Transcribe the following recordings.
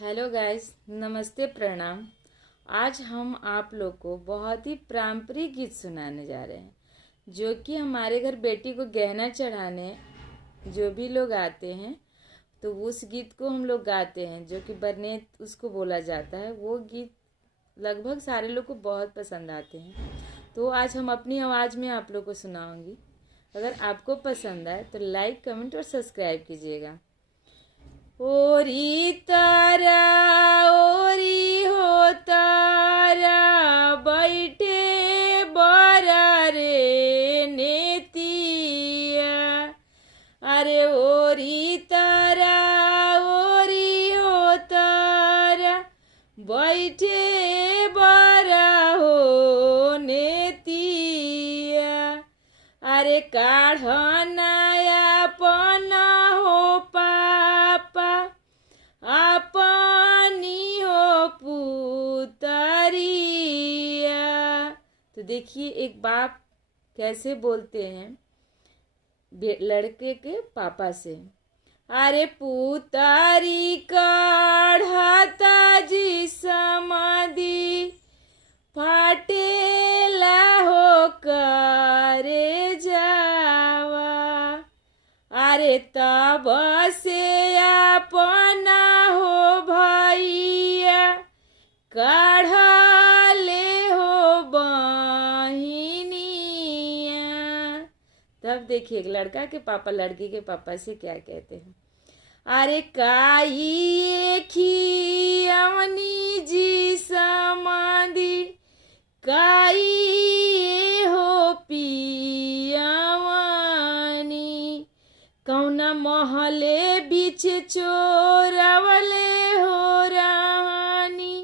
Hello guys, नमस्ते, प्रणाम। आज हम आप लोग को बहुत ही पारंपरिक गीत सुनाने जा रहे हैं, जो कि हमारे घर बेटी को गहना चढ़ाने जो भी लोग आते हैं तो उस गीत को हम लोग गाते हैं, जो कि बरनेत उसको बोला जाता है। वो गीत लगभग सारे लोग को बहुत पसंद आते हैं, तो आज हम अपनी आवाज़ में आप लोग को सुनाऊंगी। अगर आपको पसंद आए तो लाइक, कमेंट और सब्सक्राइब कीजिएगा। ओरी तारा ओरी हो तारा बैठे बरा रे नेतिया। अरे ओरी तारा ओरी हो तारा बैठे बरा हो नेतिया। अरे काढ़नाया पना हो पापा अपनी हो पुतरिया। तो देखिए एक बाप कैसे बोलते हैं लड़के के पापा से। अरे पुतरी काढ़ता जी समाधि फाटेला हो करे जावा। अरे तब से अपना हो भैया काढ़ले हो बहिनिया। तब देखिए लड़का के पापा लड़की के पापा से क्या कहते हैं। अरे काई खियावनी जी समाधि काई हो पियावानी कौना महले बीच चोरवले हो रानी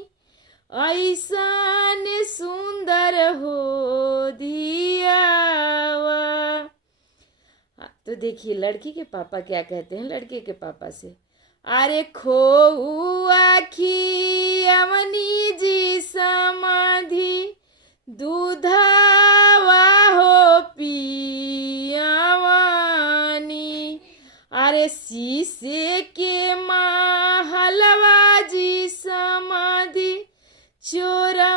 ऐसान सुंदर हो दियावा। तो देखिए लड़की के पापा क्या कहते हैं लड़के के पापा से। अरे खोआ खियावनी जी समाधि दूधावा हो पियावानी। अरे शीशे के महलवा जी समाधि चोरा